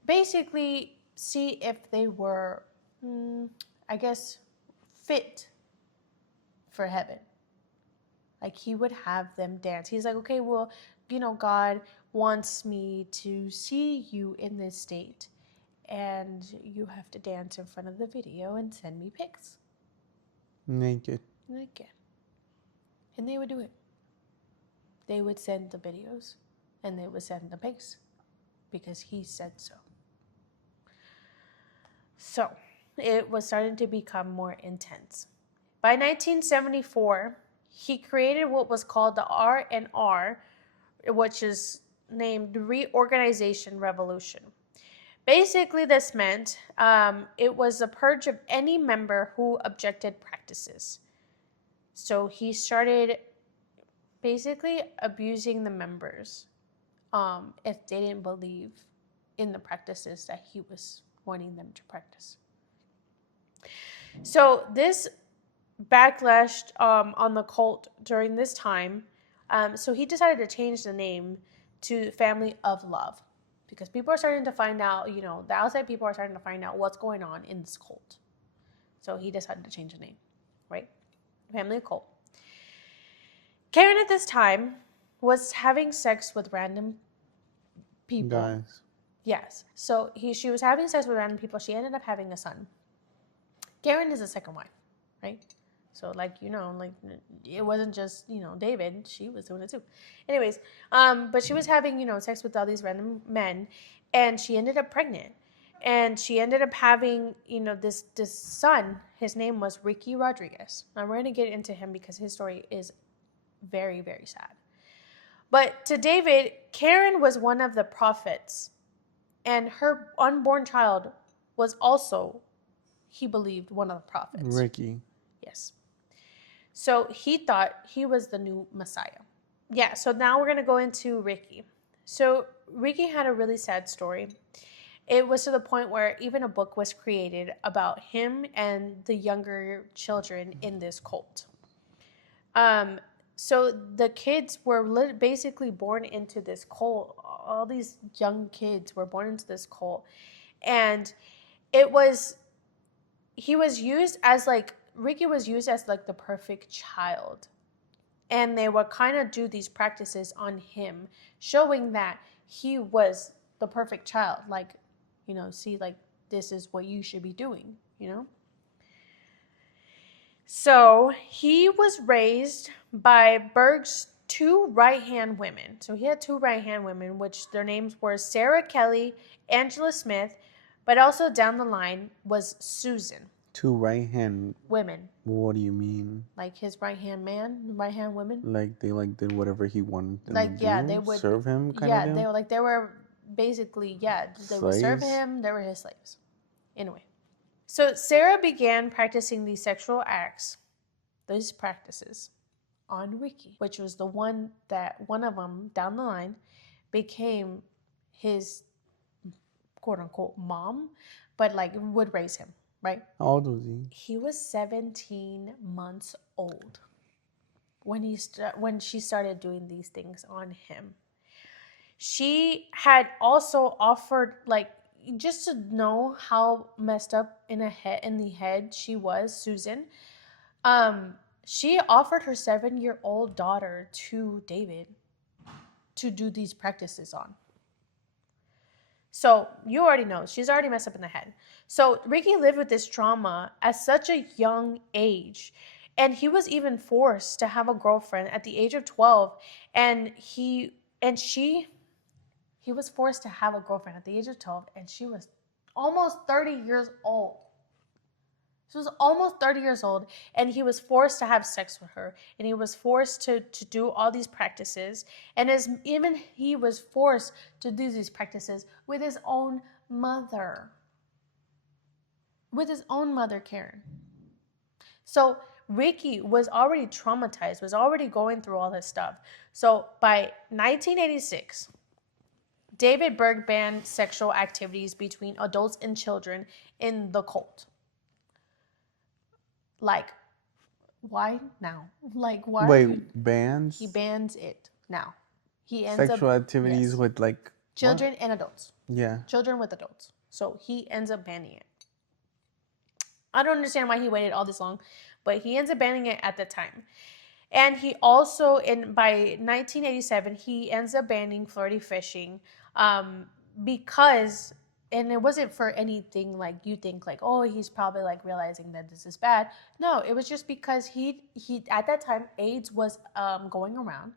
basically see if they were, I guess, fit for heaven. Like, he would have them dance. He's like, okay, well, you know, God wants me to see you in this state, and you have to dance in front of the video and send me pics. Naked. And they would do it. They would send the videos and they would send the pics because he said so. So it was starting to become more intense. By 1974, he created what was called the R&R, which is named Reorganization Revolution. Basically, this meant it was a purge of any member who objected practices. So he started basically abusing the members if they didn't believe in the practices that he was wanting them to practice. So this backlash on the cult during this time, so he decided to change the name to Family of Love, because people are starting to find out, you know, the outside people are starting to find out what's going on in this cult. So he decided to change the name, right? Family cult. Karen at this time was having sex with random people. Guys. Yes. So she was having sex with random people. She ended up having a son. Karen is a second wife, right? So, like, you know, like, it wasn't just, you know, David. She was doing it too. Anyways, but she was having, you know, sex with all these random men, and she ended up pregnant. And she ended up having, you know, this son. His name was Ricky Rodriguez. Now, we're going to get into him because his story is very, very sad. But to David, Karen was one of the prophets, and her unborn child was also, he believed, one of the prophets. Ricky. Yes. So he thought he was the new Messiah. Yeah, so now we're going to go into Ricky. So Ricky had a really sad story. It was to the point where even a book was created about him and the younger children in this cult. So the kids were basically born into this cult. All these young kids were born into this cult. And Ricky was used as like the perfect child. And they would kind of do these practices on him, showing that he was the perfect child. Like, you know, see, like, this is what you should be doing, you know? So he was raised by Berg's two right-hand women. So he had two right-hand women, which their names were Sarah Kelly, Angela Smith, but also down the line was Susan. Two right-hand women. What do you mean? Like his right-hand man, right-hand women. Like they did whatever he wanted them to do? Yeah, they would serve him kind of deal? they were basically, they would serve him, they were his slaves. Anyway. So Sarah began practicing these sexual acts, these practices, on Ricky, which was the one of them down the line became his quote unquote mom, but like would raise him, right? How old was he? He was 17 months old when she started doing these things on him. She had also offered, like, just to know how messed up in the head she was, Susan. She offered her 7-year-old daughter to David to do these practices on. So you already know she's already messed up in the head. So Ricky lived with this trauma at such a young age. And he was even forced to have a girlfriend at the age of 12. And he was forced to have a girlfriend at the age of 12, and she was almost 30 years old. She was almost 30 years old, and he was forced to have sex with her, and he was forced to do all these practices. And even he was forced to do these practices with his own mother. With his own mother, Karen. So Ricky was already traumatized, was already going through all this stuff. So by 1986, David Berg banned sexual activities between adults and children in the cult. Like, why now? Like, why? Wait, bands? He bans it now. He ends Sexual up activities yes. with like children what? and adults. Yeah. Children with adults. So he ends up banning it. I don't understand why he waited all this long, but he ends up banning it at the time. And he also, by 1987, he ends up banning flirty fishing, because, and it wasn't for anything like you think, like, oh, he's probably like realizing that this is bad. No, it was just because he at that time AIDS was going around,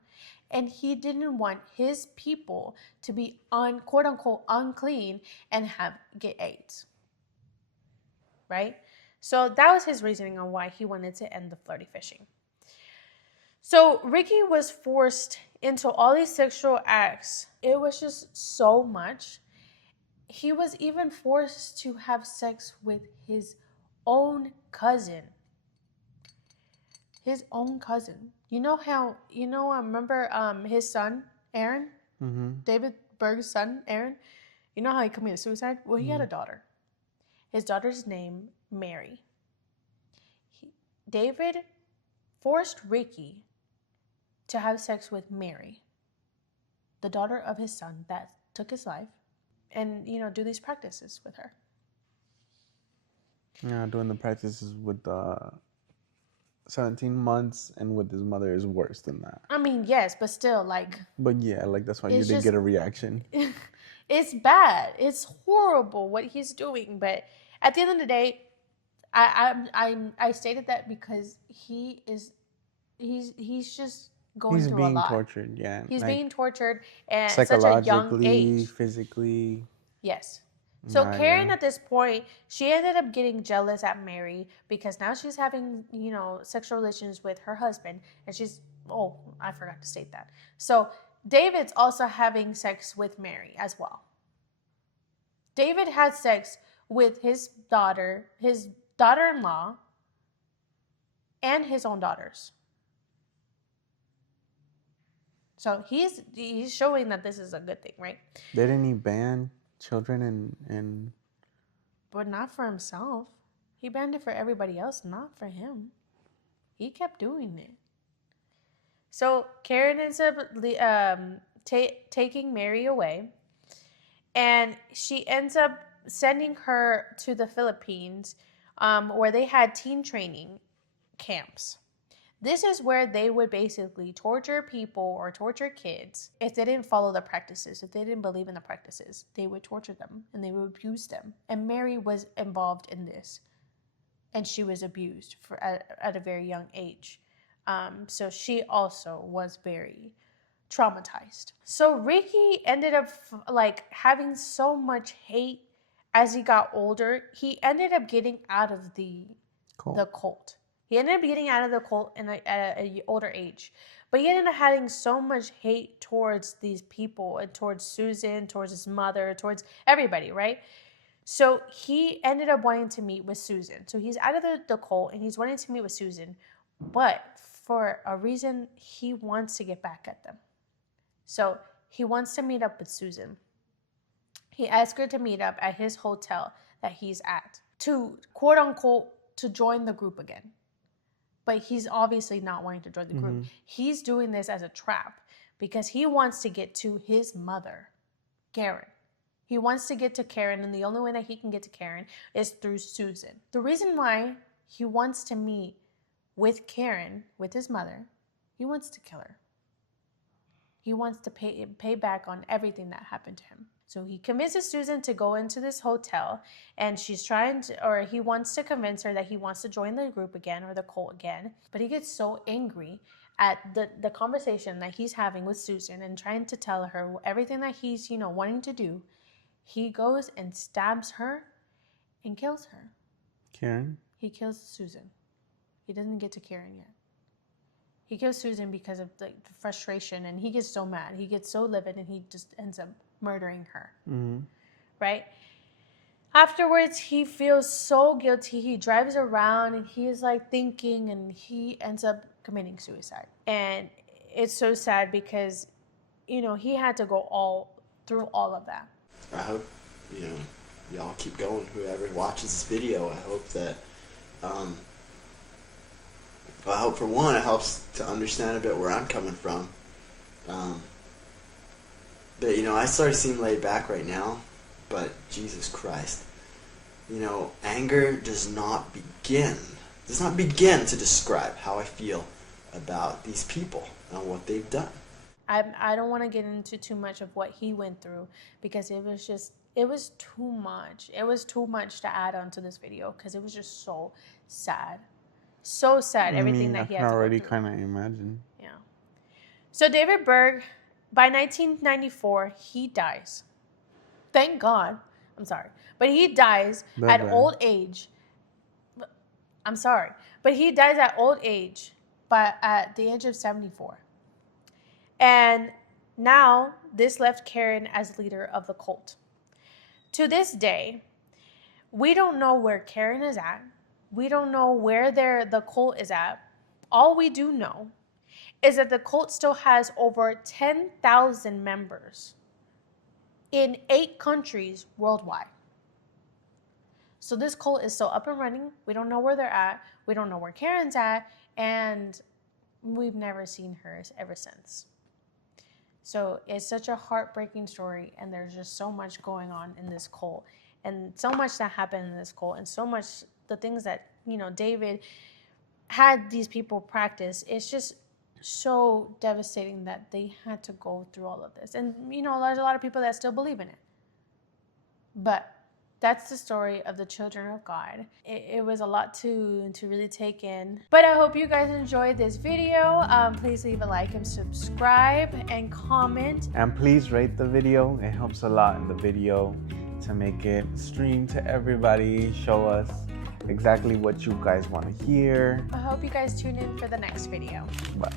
and he didn't want his people to be quote unquote unclean and get AIDS. Right? So that was his reasoning on why he wanted to end the flirty fishing. So Ricky was forced into all these sexual acts. It was just so much. He was even forced to have sex with his own cousin. His own cousin. I remember his son, Aaron? Mm-hmm. David Berg's son, Aaron? You know how he committed suicide? Well, he had a daughter. His daughter's name, Mary. David forced Ricky to have sex with Mary, the daughter of his son that took his life, and do these practices with her. Yeah, doing the practices with 17 months and with his mother is worse than that. I mean, yes, but still, like. But yeah, like that's why you didn't get a reaction. It's bad. It's horrible what he's doing. But at the end of the day, I stated that because he's just going through a lot. He's being tortured, yeah. He's being tortured at such a young age. Physically. Yes. So Karen, at this point, she ended up getting jealous at Mary because now she's having, sexual relations with her husband. And I forgot to state that. So David's also having sex with Mary as well. David had sex with his daughter-in-law, and his own daughters. So he's showing that this is a good thing, right? Didn't he ban children and But not for himself. He banned it for everybody else, not for him. He kept doing it. So Karen ends up taking Mary away, and she ends up sending her to the Philippines, where they had teen training camps. This is where they would basically torture people or torture kids if they didn't follow the practices, if they didn't believe in the practices. They would torture them and they would abuse them. And Mary was involved in this, and she was abused at a very young age. So she also was very traumatized. So Ricky ended up having so much hate as he got older. He ended up getting out of the cult. He ended up getting out of the cult at an older age. But he ended up having so much hate towards these people and towards Susan, towards his mother, towards everybody, right? So he ended up wanting to meet with Susan. So he's out of the cult and he's wanting to meet with Susan. But for a reason, he wants to get back at them. So he wants to meet up with Susan. He asked her to meet up at his hotel that he's at. to quote unquote to join the group again. But he's obviously not wanting to join the group. He's doing this as a trap because he wants to get to his mother, Karen. He wants to get to Karen, and the only way that he can get to Karen is through Susan. The reason why he wants to meet with Karen, with his mother, he wants to kill her. He wants to pay back on everything that happened to him. So he convinces Susan to go into this hotel, and she's trying to, or he wants to convince her that he wants to join the group again or the cult again. But he gets so angry at the conversation that he's having with Susan and trying to tell her everything that he's, wanting to do. He goes and stabs her and kills her. Karen? He kills Susan. He doesn't get to Karen yet. He kills Susan because of the frustration, and he gets so mad. He gets so livid, and he just ends up murdering her. Right? Afterwards, he feels so guilty. He drives around, and he is like thinking, and he ends up committing suicide. And it's so sad because, he had to go through all of that. I hope, y'all keep going. Whoever watches this video, I hope that, I hope for one, it helps to understand a bit where I'm coming from. But, I sort of seem laid back right now, but Jesus Christ. Anger does not begin to describe how I feel about these people and what they've done. I don't want to get into too much of what he went through because it was too much. It was too much to add onto this video because it was just so sad. So sad, everything that he had to go through. I can already kind of imagine. Yeah. So David Berg, by 1994, he dies. Thank God. I'm sorry. But he dies at old age. I'm sorry. But he dies at old age, but at the age of 74. And now this left Karen as leader of the cult. To this day, we don't know where Karen is at. We don't know where the cult is at. All we do know is that the cult still has over 10,000 members in 8 countries worldwide. So this cult is still up and running. We don't know where they're at. We don't know where Karen's at. And we've never seen her ever since. So it's such a heartbreaking story. And there's just so much going on in this cult. And so much that happened in this cult. And so much the things that, David had these people practice. It's just so devastating that they had to go through all of this. And, there's a lot of people that still believe in it. But that's the story of the children of God. It was a lot to really take in. But I hope you guys enjoyed this video. Please leave a like and subscribe and comment. And please rate the video. It helps a lot in the video to make it stream to everybody. Show us exactly what you guys want to hear. I hope you guys tune in for the next video. Bye.